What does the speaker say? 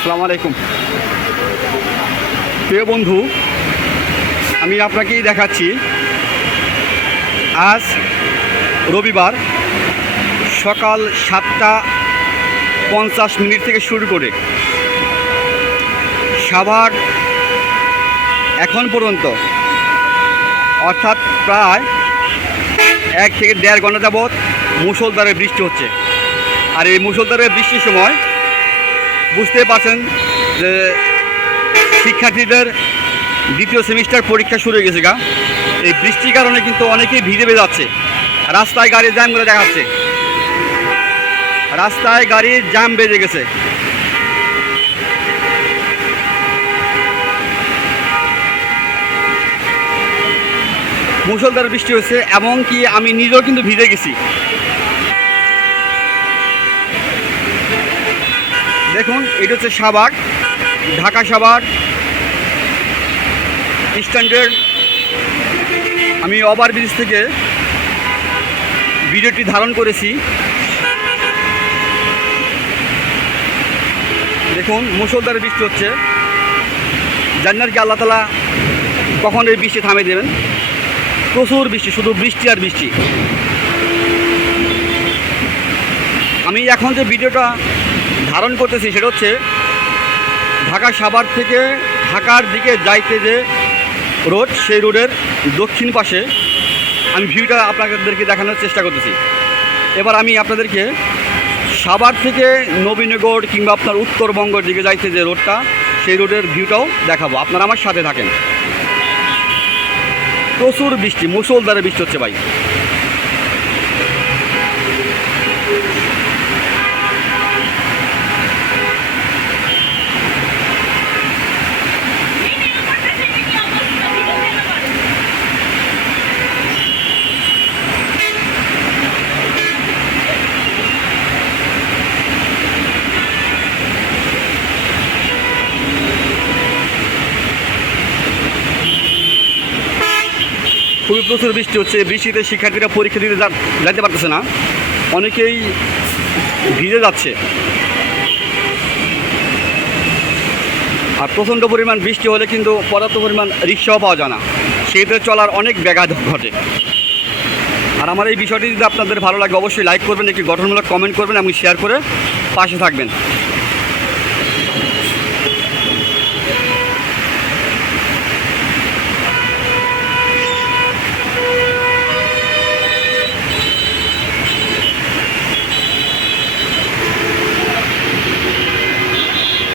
আসসালামু আলাইকুম প্রিয় বন্ধু, আমি আপনাকেই দেখাচ্ছি আজ রবিবার সকাল 7:50 থেকে শুরু করে সাভার এখন পর্যন্ত অর্থাৎ প্রায় 1 থেকে 1.5 ঘন্টা যাবৎ মুষলধারে বৃষ্টি হচ্ছে। আর এই মুষলধারে বৃষ্টির সময় বুঝতে পারছেন যে শিক্ষার্থীদের দ্বিতীয় সেমিস্টার পরীক্ষা শুরু হয়ে গেছে। এই বৃষ্টির কারণে কিন্তু অনেকেই ভিজে যাচ্ছে। রাস্তায় গাড়ির জ্যাম করে দেখাচ্ছে, রাস্তায় গাড়ির জ্যাম বেজে গেছে। মুষলধারে বৃষ্টি হয়েছে, এমনকি আমি নিজেও কিন্তু ভিজে গেছি। দেখুন, এটা হচ্ছে সাভার, ঢাকা সাভার স্ট্যান্ডের। আমি ওভারব্রিজ থেকে ভিডিওটি ধারণ করেছি। দেখুন, মুষলধারে বৃষ্টি হচ্ছে। জানি কি আল্লাহ তাআলা কখন এই বৃষ্টি থামিয়ে দেবেন। প্রচুর বৃষ্টি, শুধু বৃষ্টি আর বৃষ্টি। আমি এখন যে ভিডিওটা ধারণ করতেছি সেটা হচ্ছে ঢাকা সাভার থেকে ঢাকার দিকে যাইতে যে রোড, সেই রোডের দক্ষিণ পাশে আমি ভিউটা আপনাদেরকে দেখানোর চেষ্টা করতেছি। এবার আমি আপনাদেরকে সাভার থেকে নবীনগর কিংবা আপনার উত্তরবঙ্গের দিকে যাইতে যে রোডটা, সেই রোডের ভিউটাও দেখাবো। আপনারা আমার সাথে থাকেন। প্রচুর বৃষ্টি, মুষলধারে বৃষ্টি হচ্ছে ভাই। খুবই প্রচুর বৃষ্টি হচ্ছে। বৃষ্টিতে শিক্ষার্থীরা পরীক্ষা দিতে যাইতে পারতেছে না, অনেকেই ভিজে যাচ্ছে। আর প্রচণ্ড পরিমাণ বৃষ্টি হলে কিন্তু পর্যাপ্ত পরিমাণ রিক্সাও পাওয়া যায় না, সেতে চলার অনেক ব্যাঘাত ঘটে। আর আমার এই বিষয়টি যদি আপনাদের ভালো লাগে অবশ্যই লাইক করবেন, একটি গঠনমূলক কমেন্ট করবেন এবং শেয়ার করে পাশে থাকবেন।